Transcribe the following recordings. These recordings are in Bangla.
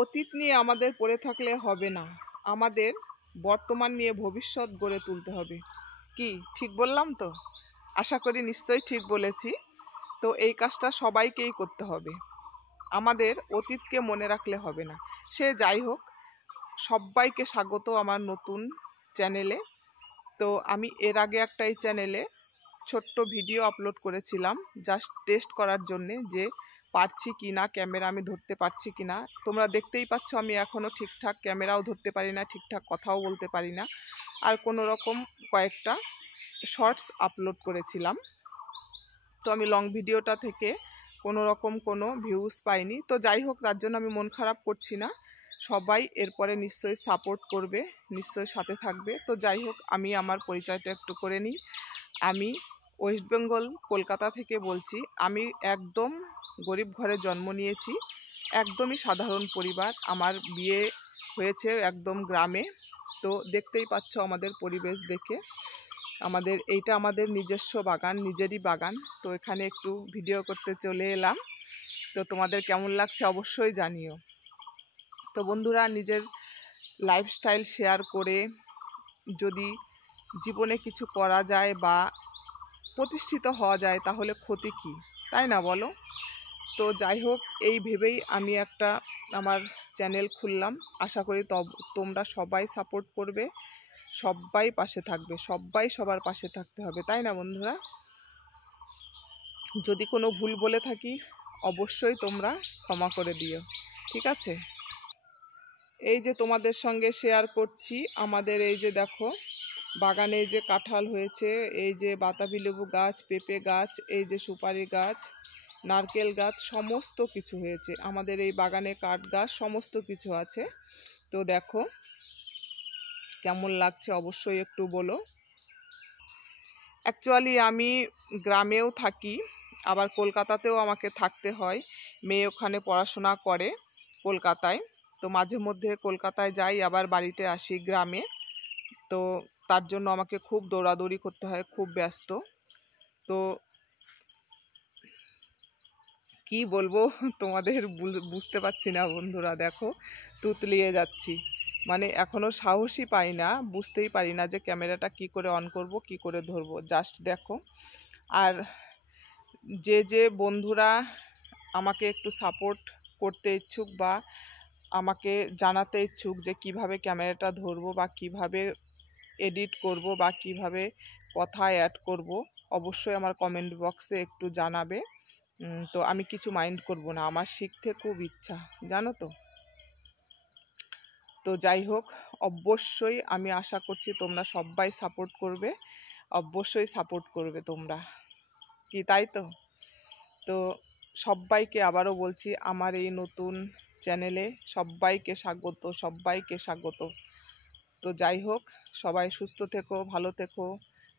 অতীত নিয়ে আমাদের পড়ে থাকলে হবে না, আমাদের বর্তমান নিয়ে ভবিষ্যৎ গড়ে তুলতে হবে। কি ঠিক বললাম তো? আশা করি নিশ্চয়ই ঠিক বলেছি। তো এই কাজটা সবাইকেই করতে হবে। আমাদের অতীতকে মনে রাখলে হবে না। সে যাই হোক, সবাইকে স্বাগত আমার নতুন চ্যানেলে। তো আমি এর আগে একটা এই চ্যানেলে ছোট্ট ভিডিও আপলোড করেছিলাম জাস্ট টেস্ট করার জন্যে, যে পারছি কি না, ক্যামেরা আমি ধরতে পারছি কি না। তোমরা দেখতেই পাচ্ছ আমি এখনও ঠিকঠাক ক্যামেরাও ধরতে পারি না, ঠিকঠাক কথাও বলতে পারি না। আর কোনো রকম কয়েকটা শর্টস আপলোড করেছিলাম। তো আমি লং ভিডিওটা থেকে কোনো রকম কোনো ভিউজ পাইনি। তো যাই হোক, তার জন্য আমি মন খারাপ করছি না। সবাই এরপরে নিশ্চয়ই সাপোর্ট করবে, নিশ্চয়ই সাথে থাকবে। তো যাই হোক, আমি আমার পরিচয়টা একটু করে নিই। আমি ওয়েস্ট বেঙ্গল কলকাতা থেকে বলছি। আমি একদম গরিব ঘরে জন্ম নিয়েছি, একদমই সাধারণ পরিবার। আমার বিয়ে হয়েছে একদম গ্রামে। তো দেখতেই পাচ্ছ আমাদের পরিবেশ দেখে। এইটা আমাদের নিজস্ব বাগান, নিজেরই বাগান। তো এখানে একটু ভিডিও করতে চলে এলাম। তো তোমাদের কেমন লাগছে অবশ্যই জানিও। তো বন্ধুরা, নিজের লাইফস্টাইল শেয়ার করে যদি জীবনে কিছু করা যায় বা প্রতিষ্ঠিত হওয়া যায় তাহলে ক্ষতি কী, তাই না বলো? তো যাই হোক, এই ভেবেই আমি একটা আমার চ্যানেল খুললাম। আশা করি তোমরা সবাই সাপোর্ট করবে, সবাই পাশে থাকবে, সবাই সবার পাশে থাকতে হবে, তাই না বন্ধুরা? যদি কোনো ভুল বলে থাকি অবশ্যই তোমরা ক্ষমা করে দিও, ঠিক আছে? এই যে তোমাদের সঙ্গে শেয়ার করছি, আমাদের এই যে দেখো বাগানে যে কাঁঠাল হয়েছে, এই যে বাতাবি লেবু গাছ, পেঁপে গাছ, এই যে সুপারি গাছ, নারকেল গাছ, সমস্ত কিছু হয়েছে আমাদের এই বাগানে। কাঠ গাছ, সমস্ত কিছু আছে। তো দেখো কেমন লাগছে অবশ্যই একটু বলো। অ্যাকচুয়ালি আমি গ্রামেও থাকি, আবার কলকাতাতেও আমাকে থাকতে হয়। মেয়ে ওখানে পড়াশোনা করে কলকাতায়। তো মাঝে মধ্যে কলকাতায় যাই, আবার বাড়িতে আসি গ্রামে। তো তার জন্য আমাকে খুব দৌড়াদৌড়ি করতে হয়, খুব ব্যস্ত। তো কি বলবো তোমাদের বুঝতে পারছি না বন্ধুরা। দেখো তুতলিয়ে যাচ্ছি, মানে এখনও সাহসই পাই না, বুঝতেই পারি না যে ক্যামেরাটা কি করে অন করব, কি করে ধরবো। জাস্ট দেখো। আর যে যে বন্ধুরা আমাকে একটু সাপোর্ট করতে ইচ্ছুক বা আমাকে জানাতে ইচ্ছুক যে কিভাবে ক্যামেরাটা ধরবো বা কিভাবে এডিট করব বা কিভাবে কথা অ্যাড করব, অবশ্যই আমার কমেন্ট বক্সে একটু জানাবে। তো আমি কিছু মাইন্ড করব না, আমার শিখতে খুব ইচ্ছা, জানো তো। তো যাই হোক, অবশ্যই আমি আশা করছি তোমরা সবাই সাপোর্ট করবে, অবশ্যই সাপোর্ট করবে তোমরা, কি তাই তো? তো সবাইকে আবারও বলছি, আমার এই নতুন চ্যানেলে সবাইকে স্বাগত, সবাইকে স্বাগত। তো যাই হোক, সবাই সুস্থ থেকো, ভালো থেকো,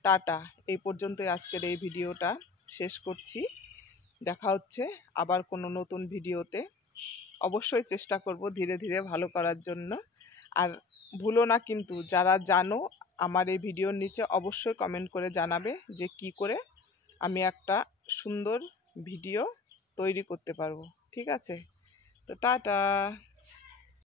টাটা। এই পর্যন্তই আজকের এই ভিডিওটা শেষ করছি। দেখা হচ্ছে আবার কোনো নতুন ভিডিওতে। অবশ্যই চেষ্টা করব ধীরে ধীরে ভালো করার জন্য। আর ভুলো না কিন্তু, যারা জানো আমার এই ভিডিওর নিচে অবশ্যই কমেন্ট করে জানাবে যে কি করে আমি একটা সুন্দর ভিডিও তৈরি করতে পারবো, ঠিক আছে? তো টাটা।